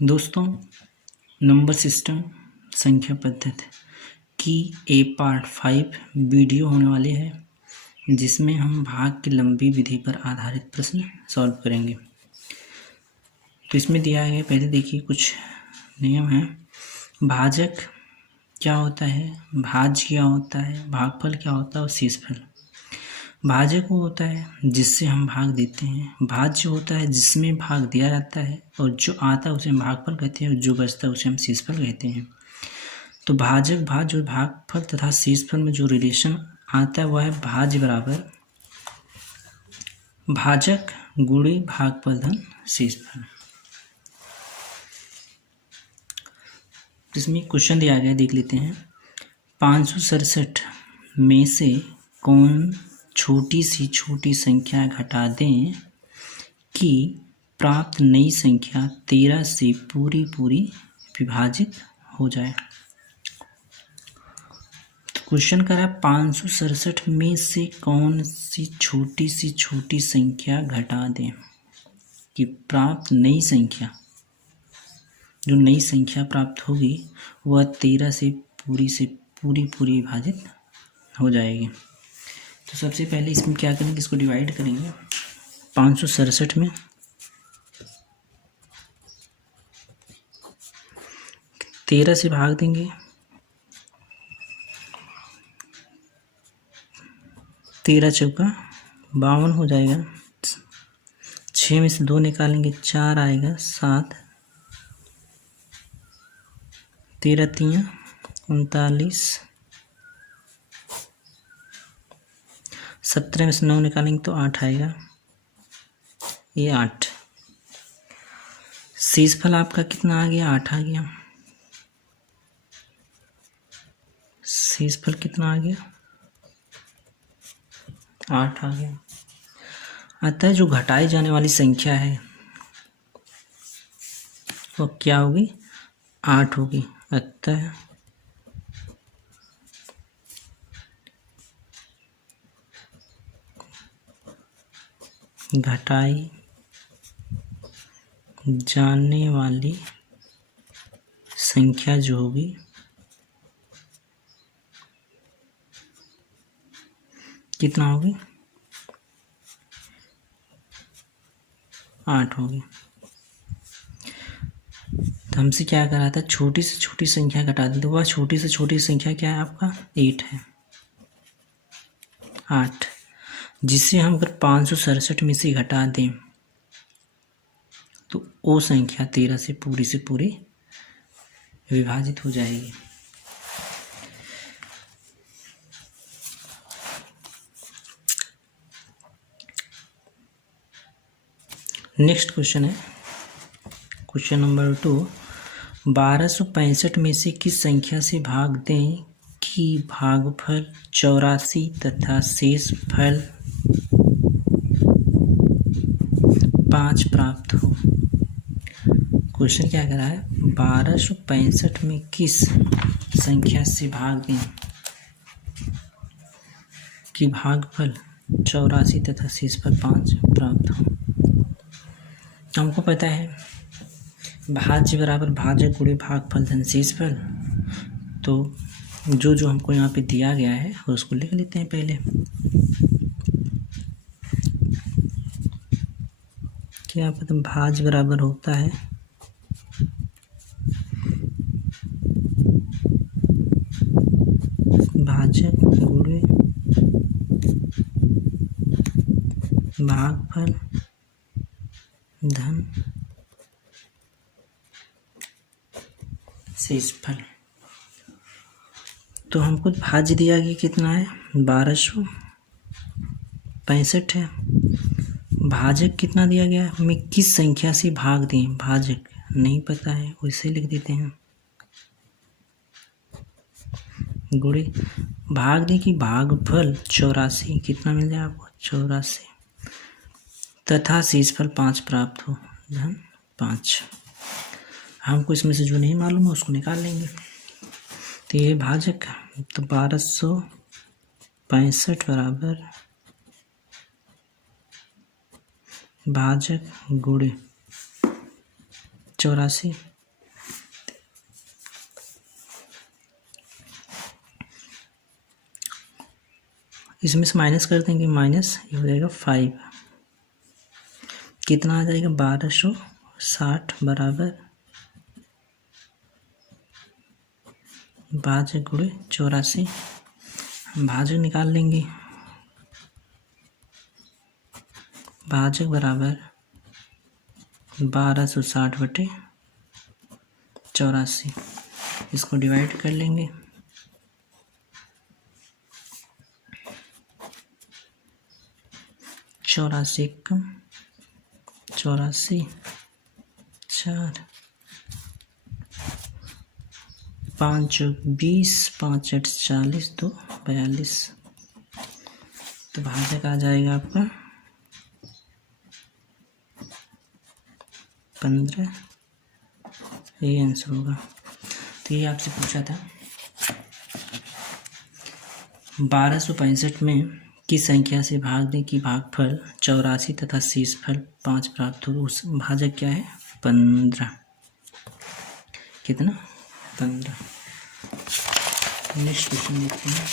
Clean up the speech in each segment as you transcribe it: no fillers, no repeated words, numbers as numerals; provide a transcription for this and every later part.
दोस्तों, number system संख्या पद्धति की ए पार्ट 5 वीडियो होने वाली है जिसमें हम भाग की लंबी विधि पर आधारित प्रश्न सॉल्व करेंगे। तो इसमें दिया है, पहले देखिए कुछ नियम हैं। भाजक क्या होता है, भाज्य क्या होता है, भागफल क्या होता है और शेषफल। भाजक वो होता है जिससे हम भाग देते हैं, भाज्य होता है जिसमें भाग दिया जाता है और जो आता है उसे हम भागफल कहते हैं और जो बचता है उसे हम शेषफल कहते हैं। तो भाजक, भाज्य और भागफल तथा शेषफल में जो रिलेशन आता है वह है भाज्य बराबर भाजक गुणे भागफल धन शेषफल। इसमें क्वेश्चन दिया गया, देख लेते हैं। 567 में से कौन छोटी से छोटी संख्या घटा दें कि प्राप्त नई संख्या 13 से पूरी विभाजित हो जाए। तो क्वेश्चन करा 567 में से कौन सी छोटी संख्या घटा दें कि प्राप्त नई संख्या, जो नई संख्या प्राप्त होगी वह 13 से पूरी विभाजित हो जाएगी। तो सबसे पहले इसमें क्या करेंगे, इसको डिवाइड करेंगे। 567 में 13 से भाग देंगे, 13 चौका 52 हो जाएगा। 6 में से 2 निकालेंगे, 4 आएगा, 7, 13 3 39, 17 में से 9 निकालेंगे तो 8 आएगा, ये 8। शेषफल आपका कितना आ गया, 8 आ गया। शेषफल कितना आ गया, 8 आ गया। अतः जो घटाई जाने वाली संख्या है वो क्या होगी, 8 होगी। अतः घटाई जाने वाली संख्या जो होगी कितना होगी, 8 होगी। तो हमसे क्या करा था, छोटी से छोटी संख्या घटा दी। तो वह छोटी से छोटी संख्या क्या है आपका, 8 है, 8, जिसे हम अगर 567 में से घटा दें तो वो संख्या 13 से पूरी विभाजित हो जाएगी। नेक्स्ट क्वेश्चन है, क्वेश्चन नंबर 2। 1265 में से किस संख्या से भाग दें कि भागफल 84 तथा शेषफल 5 प्राप्त हो। क्वेश्चन क्या कह रहा है, 1265 में किस संख्या से भाग दें कि भागफल 84 तथा शेषफल 5 प्राप्त हो। हमको पता है भाज्य बराबर भाजक गुणे भागफल धन शेषफल। तो जो हमको यहाँ पे दिया गया है उसको लिख लेते हैं पहले। क्या पता, भाज्य बराबर होता है भाजक गुणे भागफल धन शेषफल। तो हमको भाज्य दिया गया कितना है, 1265 है। भाजक कितना दिया गया, हमें किस संख्या से भाग दें, भाजक नहीं पता है, वैसे लिख देते हैं। गुणे भाग दें कि भागफल 84 कितना मिल जाए आपको, 84 तथा शेषफल 5 प्राप्त हो, धन 5। हमको इसमें से जो नहीं मालूम है उसको निकाल लेंगे। तो ये भाजक, तो 1265 बराबर भाजक गुणे 84 इसमें से माइनस कर देंगे, माइनस ये हो जाएगा 5, कितना आ जाएगा 1260 बराबर भाजक गुणे 84। भाजक निकाल लेंगे, भाजक बराबर 1260/84, इसको डिवाइड कर लेंगे। चौरासी कम 84, 4, 5 20, 5 8 40, 2 42। तो भाजक आ जाएगा आपका 15, ये आंसर होगा। तो ये आपसे पूछा था 1265 में किस संख्या से भाग दें कि भागफल 84 तथा शेषफल 5 प्राप्त हो। उस भाजक क्या है 15, कितना 15। नेक्स्ट क्वेश्चन देखते हैं।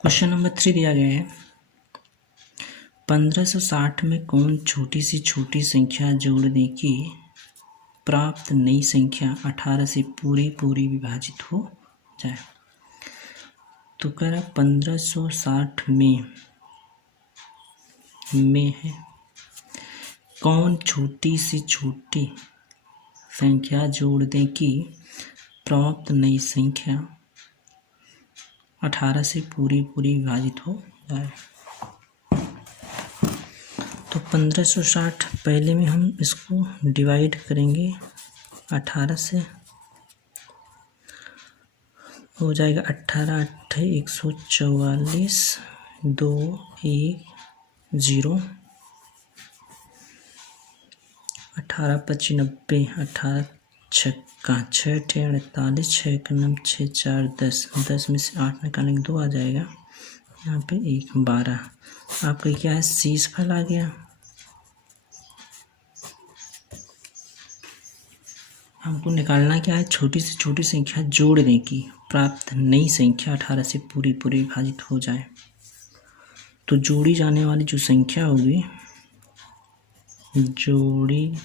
क्वेश्चन नंबर 3 दिया गया है 1560 में कौन छोटी से छोटी संख्या जोड़ने की प्राप्त नई संख्या 18 से पूरी विभाजित हो जाए। तो कह रहा 1560 में है कौन छोटी से छोटी संख्या जोड़ दें कि प्राप्त नई संख्या 18 से पूरी विभाजित हो जाए। तो 1560 पहले में हम इसको डिवाइड करेंगे 18 से, हो जाएगा 18 8 144, 2 1 0, 18 25 90, 18 छक्का 6 48, 6 का 9 6 4 10, 10 में से 8 निकालेंगे 2 आ जाएगा, यहाँ पे 1 12। आपका क्या है शेषफल आ गया। हमको निकालना क्या है छोटी से छोटी संख्या जोड़ने की प्राप्त नई संख्या 18 से पूरी विभाजित हो जाए। तो जोड़ी जाने वाली जो संख्या होगी, जोड़ी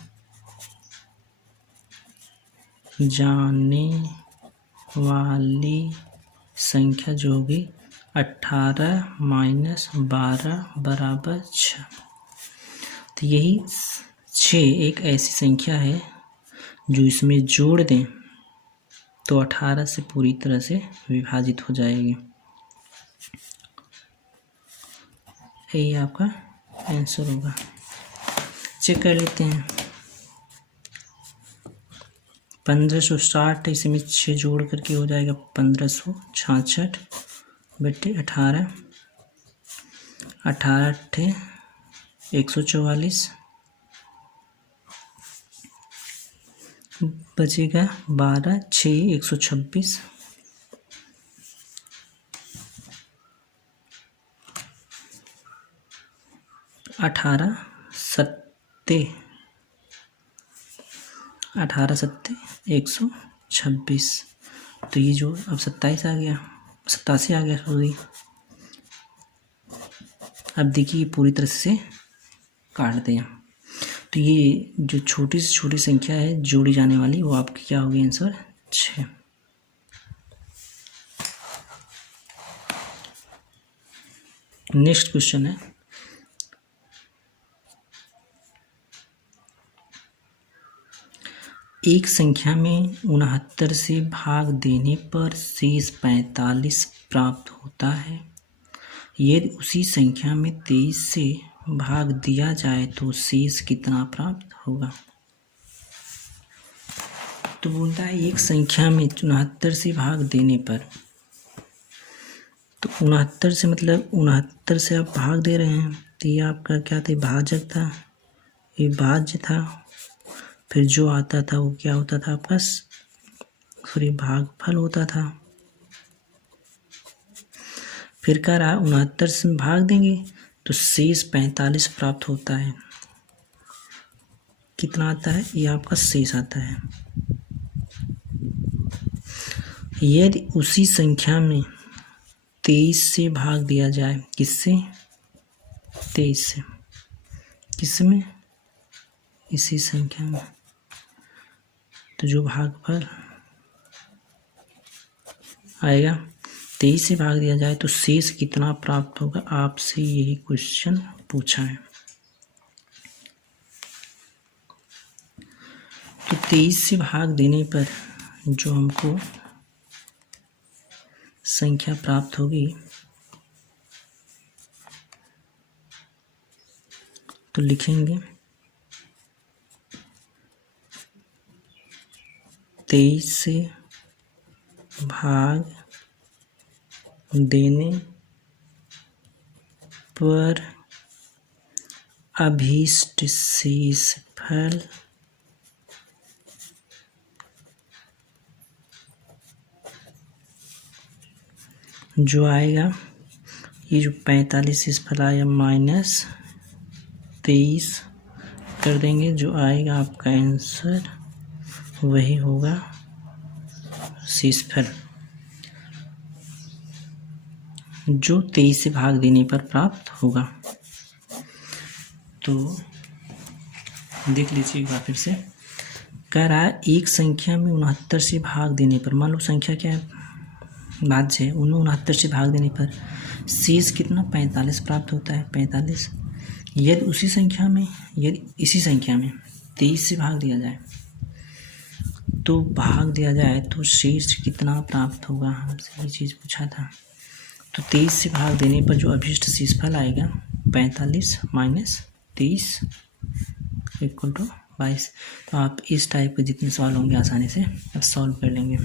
जाने वाली संख्या जो होगी 18 - 12 बराबर 6। तो यही 6 एक ऐसी संख्या है जो इसमें जोड़ दें तो 18 से पूरी तरह से विभाजित हो जाएगी। यही आपका आंसर होगा। चेक कर लेते हैं। 1560 इसमें 6 जोड़ करके हो जाएगा 1566/18, 18 8 144, बचेगा 12 6 126, 18 7 126। तो ये जो अब 27 आ गया, 87 आ गया सॉरी। अब देखिए पूरी तरह से काट दें। तो ये जो छोटी से छोटी संख्या है जोड़ी जाने वाली वो आपकी क्या होगी आंसर 6। नेक्स्ट क्वेश्चन है एक संख्या में 69 से भाग देने पर शेष 45 प्राप्त होता है। यदि उसी संख्या में 23 से भाग दिया जाए तो शेष कितना प्राप्त होगा। तो बोलता है एक संख्या में 69 से भाग देने पर, तो 69 से मतलब 69 से आप भाग दे रहे हैं तो ये आपका क्या था भाजक था, ये भाज्य था। फिर जो आता था वो क्या होता था आपका सॉरी भागफल होता था। फिर कह रहा 69 से भाग देंगे तो शेष 45 प्राप्त होता है। कितना आता है, ये आपका शेष आता है। यदि उसी संख्या में 23 से भाग दिया जाए, किससे? 23 से। किसमें? इसी संख्या में। तो जो भागफल आएगा 23 से भाग दिया जाए तो शेष कितना प्राप्त होगा, आपसे यही क्वेश्चन पूछा है। तो 23 से भाग देने पर जो हमको संख्या प्राप्त होगी तो लिखेंगे 23 से भाग देने पर अभीष्ट शेषफल जो आएगा, ये जो 45 शेषफल आया माइनस 23 कर देंगे, जो आएगा आपका आंसर वही होगा शेषफल जो 23 से भाग देने पर प्राप्त होगा। तो देख लीजिए एक बार फिर से, कह रहा है एक संख्या में 69 से भाग देने पर, मान लो संख्या क्या है, भाज्य है, उनमें 69 से भाग देने पर शेष कितना 45 प्राप्त होता है, 45। यदि उसी संख्या में, यदि इसी संख्या में 23 से भाग दिया जाए तो तो शेष कितना प्राप्त होगा, हमसे ये चीज़ पूछा था। तो 23 से भाग देने पर जो अभीष्ट शेषफल आएगा 45 माइनस 23 इक्वल टू 22। तो आप इस टाइप के जितने सवाल होंगे आसानी से अब सॉल्व कर लेंगे।